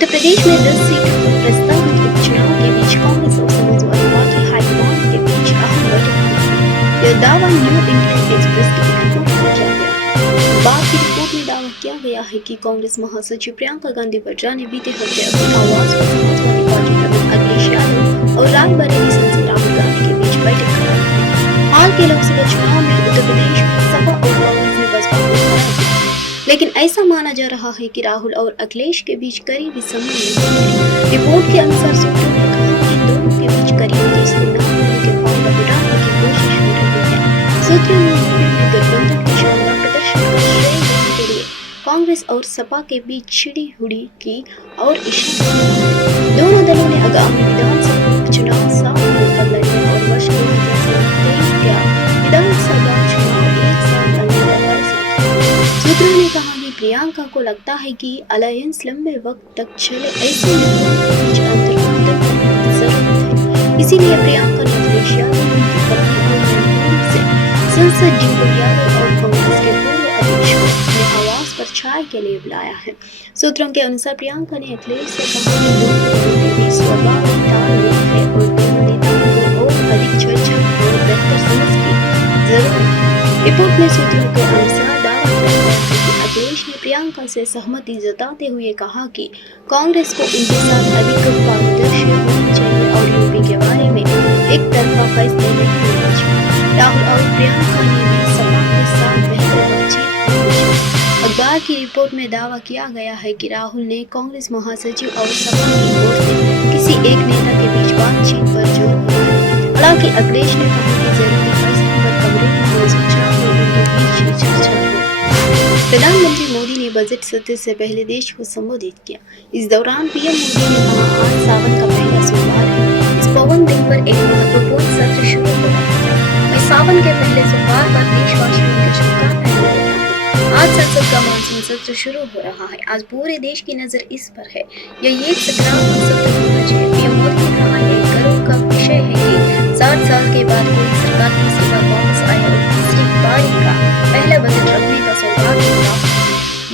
उत्तर प्रदेश में 10 सीटों पर प्रस्तावित उपचुनाव के बीच कांग्रेस और समाजवादी पार्टी हाईकमान के बीच अहम बैठक हुई। यह दावा न्यू इंडियन एक्सप्रेस की एक रिपोर्ट में किया गया है। बाद की रिपोर्ट में दावा किया गया है कि कांग्रेस महासचिव प्रियंका गांधी वाड्रा ने बीते हफ्ते अपने आवास पर समाजवादी पार्टी प्रमुख अखिलेश यादव और रायबरेली सांसद राहुल गांधी के बीच बैठक कराई है। हाल के लोकसभा चुनाव में उत्तर प्रदेश में सपा और कांग्रेस ने बसपा को हरा दिया, लेकिन ऐसा माना जा रहा है कि राहुल और अखिलेश के बीच करीबी संबंध नहीं है। रिपोर्ट के अनुसार सूत्रों ने कहा कि दोनों के बीच करीबी रिश्ते न होने के फायदा उठाने की कोशिश हो रही है। सूत्रों ने विभिन्न गठबंधन के शानदार प्रदर्शन का श्रेय देने के लिए कांग्रेस और सपा के बीच छिड़ी हुड़ी की और इशारा किया। दोनों दलों ने आगामी विधानसभा उपचुनाव साफ होकर लड़ने और वर्ष 2023 का विधानसभा चुनाव एक साथ लड़ने का फैसला किया। सूत्रों ने कहा कि प्रियंका को लगता है कि अलायंस लंबे वक्त तक चले, ऐसे में दोनों के बीच अंतर करने की जरूरत है। इसीलिए प्रियंका ने अखिलेश यादव, उनकी पत्नी और मैनपुरी से सांसद डिम्पल यादव और कांग्रेस के पूर्व अध्यक्ष को अपने आवास पर चाय के लिए बुलाया है। सूत्रों के अनुसार प्रियंका ने अखिलेश से कहा कि दोनों दलों के बीच स्वाभाविक तालमेल है और दोनों नेताओं को और अधिक चर्चा और बेहतर समझ की जरूरत है। रिपोर्ट में सूत्रों के अनुसार दावा किया गया है कि अखिलेश ने प्रियंका से सहमति जताते हुए कहा कि कांग्रेस को उनके साथ अधिक पारदर्शी होना चाहिए और यूपी के बारे में एक तरफा फैसले नहीं लेने चाहिए। राहुल और प्रियंका ने भी सपा के साथ बेहतर बातचीत होनी चाहिए। अखबार की रिपोर्ट में दावा किया गया है कि राहुल ने कांग्रेस महासचिव और सपा की ओर से किसी एक नेता के बीच बातचीत पर जोर दिया है। हालांकि अखिलेश ने कहा कि जरूरी फैसलों पर कमरे में मौजूद 4 लोगों के बीच ही चर्चा हो। प्रधानमंत्री मोदी ने बजट सत्र से पहले देश को संबोधित किया। इस दौरान पीएम मोदी ने कहा, आज सावन का पहला सोमवार है। इस पावन दिन पर एक महत्वपूर्ण सत्र शुरू हो रहा है। मैं सावन के पहले सोमवार पर देशवासियों को शुभकामनाएं देता हूँ। आज संसद का मानसून सत्र शुरू हो रहा है। आज पूरे देश की नजर इस पर है। यह एक सकारात्मक सत्र होना चाहिए। पीएम मोदी ने कहा, एक गर्व का विषय है कि 60 साल के बाद कोई सरकार तीसरी बार वापस आए और तीसरी बारी का पहला बजट रखने का सौभाग्य प्राप्त है।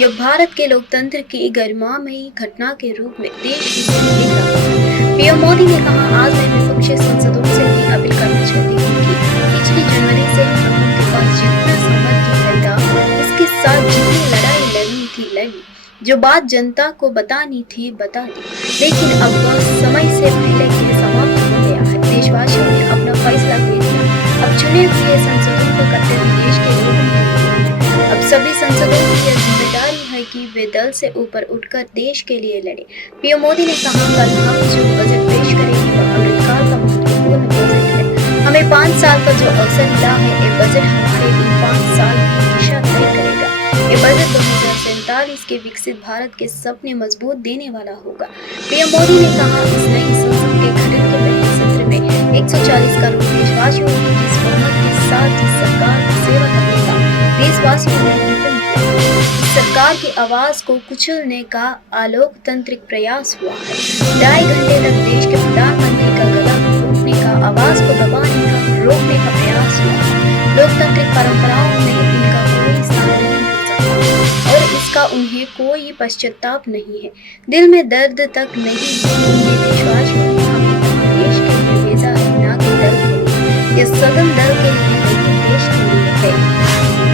यह भारत के लोकतंत्र की गरिमामयी घटना के रूप में देश की देख रहा है। पीएम मोदी ने कहा, आज मैं विपक्षी सांसदों से भी अपील करना चाहती हूँ कि पिछली जनवरी से हम लोगों के पास जितना सामर्थ्य था, उसके साथ जितनी लड़ाई लड़नी थी लड़ी, जो बात जनता को बतानी थी बता दी, लेकिन अब वह समय से पहले के समाप्त हो गया है। देशवासियों ने अपना फैसला दे दिया। अब चुने हुए सांसदों का कर्तव्य देश के लोगों के लिए है। अब सभी सांसदों की यह जिम्मेदारी है कि वे दल से ऊपर उठकर देश के लिए लड़े। पीएम मोदी ने कहा, कल हम जो बजट पेश करेंगे वह अमृतकाल का महत्वपूर्ण बजट है। हमें 5 साल का जो अवसर मिला है, ये बजट हमारे उन 5 साल की दिशा तय करेगा। ये बजट 2047 के विकसित भारत के सपने मजबूत देने वाला होगा। पीएम मोदी ने कहा, इस नई संसद के गठन के पहले सत्र में 140 करोड़ देशवासियों की जिस बहुमत के साथ इस सरकार की सेवा करने का देशवासियों ने हुक्म दिया, इस सरकार की आवाज को कुचलने का अलोकतांत्रिक प्रयास हुआ है। 2.5 घंटे तक देश के प्रधानमंत्री का गला घोटने का, आवाज को दबाने का, रोकने का प्रयास हुआ है। लोकतांत्रिक परंपराओं में इनका कोई स्थान नहीं हो सकता और इसका उन्हें कोई पश्चाताप नहीं है। दिल में दर्द तक नहीं है। उन्हें देशवासियों ने हमें देश के लिए भेजा है, ना कि दल के लिए। यह सदन दल के लिए नहीं, देश के लिए है।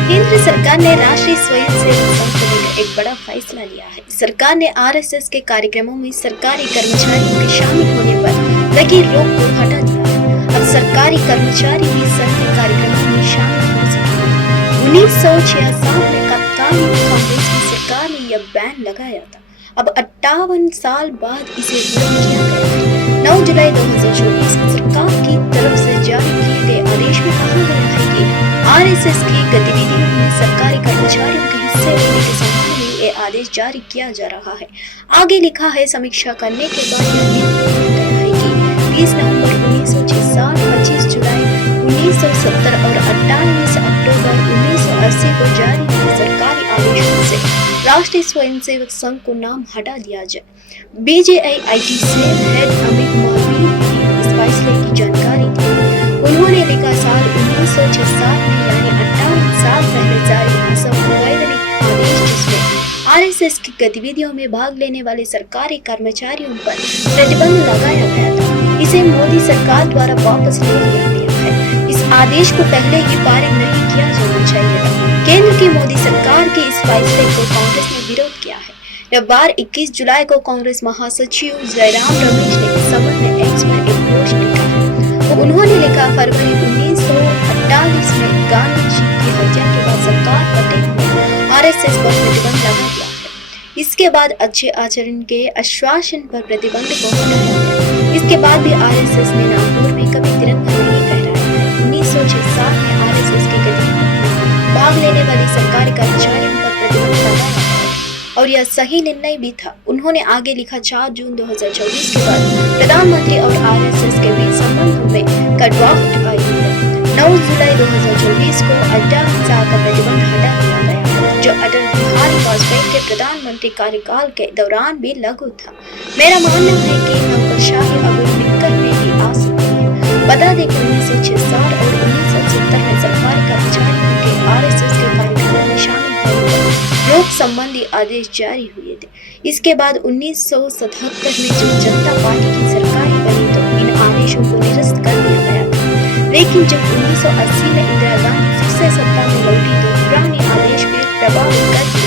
केंद्र सरकार ने राष्ट्रीय स्वयंसेवक संघ को लेकर एक बड़ा फैसला लिया है। सरकार ने आरएसएस के कार्यक्रमों में सरकारी कर्मचारियों के शामिल होने पर लगी रोक को हटा दिया है। अब सरकारी कर्मचारी भी संघ के कार्यक्रमों में शामिल हो सकेंगे। 1966 में तत्कालीन कांग्रेस की सरकार ने यह बैन लगाया था। अब 58 साल बाद इसे रद्द किया गया है। 9 जुलाई 2024 को सरकार की तरफ से जारी किए गए आदेश में कहा गया है कि आरएसएस की गतिविधियों में सरकारी कर्मचारियों के हिस्से लेने के संबंध में ये आदेश जारी किया जा रहा है। आगे लिखा है, समीक्षा करने के बाद यह निर्णय लिया गया है कि 30 नवंबर 1966, 25 जुलाई 1970 और 28 अक्टूबर 1980 को जारी किए सरकारी आदेशों से राष्ट्रीय स्वयंसेवक संघ को नाम हटा दिया जाए। बीजेआईटी से हेड अमित मालवीय ने इस फैसले की जानकारी दी। उन्होंने लिखा, साल 1966 में यानी 58 साल पहले जारी असंवैधानिक आदेश जिसमें आरएसएस की गतिविधियों में भाग लेने वाले सरकारी कर्मचारियों पर प्रतिबंध लगाया गया था। इसे मोदी सरकार द्वारा वापस ले लिया गया है। इस आदेश को पहले ही पारित नहीं किया जाना चाहिए था। केंद्र की मोदी सरकार के इस फैसले को कांग्रेस ने विरोध किया है। रविवार 21 जुलाई को कांग्रेस महासचिव जयराम रमेश ने इस संबंध में एक्स पर एक पोस्ट लिखा है। उन्होंने लिखा, फरवरी 1948 में गांधी जी की हत्या के बाद सरकार पटेल ने आरएसएस पर प्रतिबंध लगा दिया है। इसके बाद अच्छे आचरण के आश्वासन पर प्रतिबंध को हटाया गया। इसके बाद भी आरएसएस ने नागपुर में कभी तिरंगा नहीं फहराया है। 1967 में आरएसएस की गतिविधियों में भाग लेने वाले सरकारी कर्मचारियों पर प्रतिबंध लगाया गया और यह सही निर्णय भी था। उन्होंने आगे लिखा, 4 जून 2024 के बाद प्रधानमंत्री और आरएसएस के बीच संबंधों में कड़वाहट आई है। 9 जुलाई 2024 को अड्डा हिंसा का प्रतिबंध हटा दिया गया, जो अटल बिहारी वाजपेयी के प्रधानमंत्री कार्यकाल के दौरान भी लागू था। मेरा मानना है कि नौकरशाही अब निकल में भी आ सकती है। बता दें कि 1966 और 1970 में सरकारी कर्मचारियों के आरएसएस के कार्यक्रमों में शामिल होने रोक संबंधी आदेश जारी हुए थे। इसके बाद 1977 में जब जनता पार्टी की सरकार बनी तो इन आदेशों को निरस्त कर दिया गया था। लेकिन जब 1980 में इंदिरा गांधी फिर से सत्ता में लौटी तो पुराने आदेश भी प्रभावित कर दिए।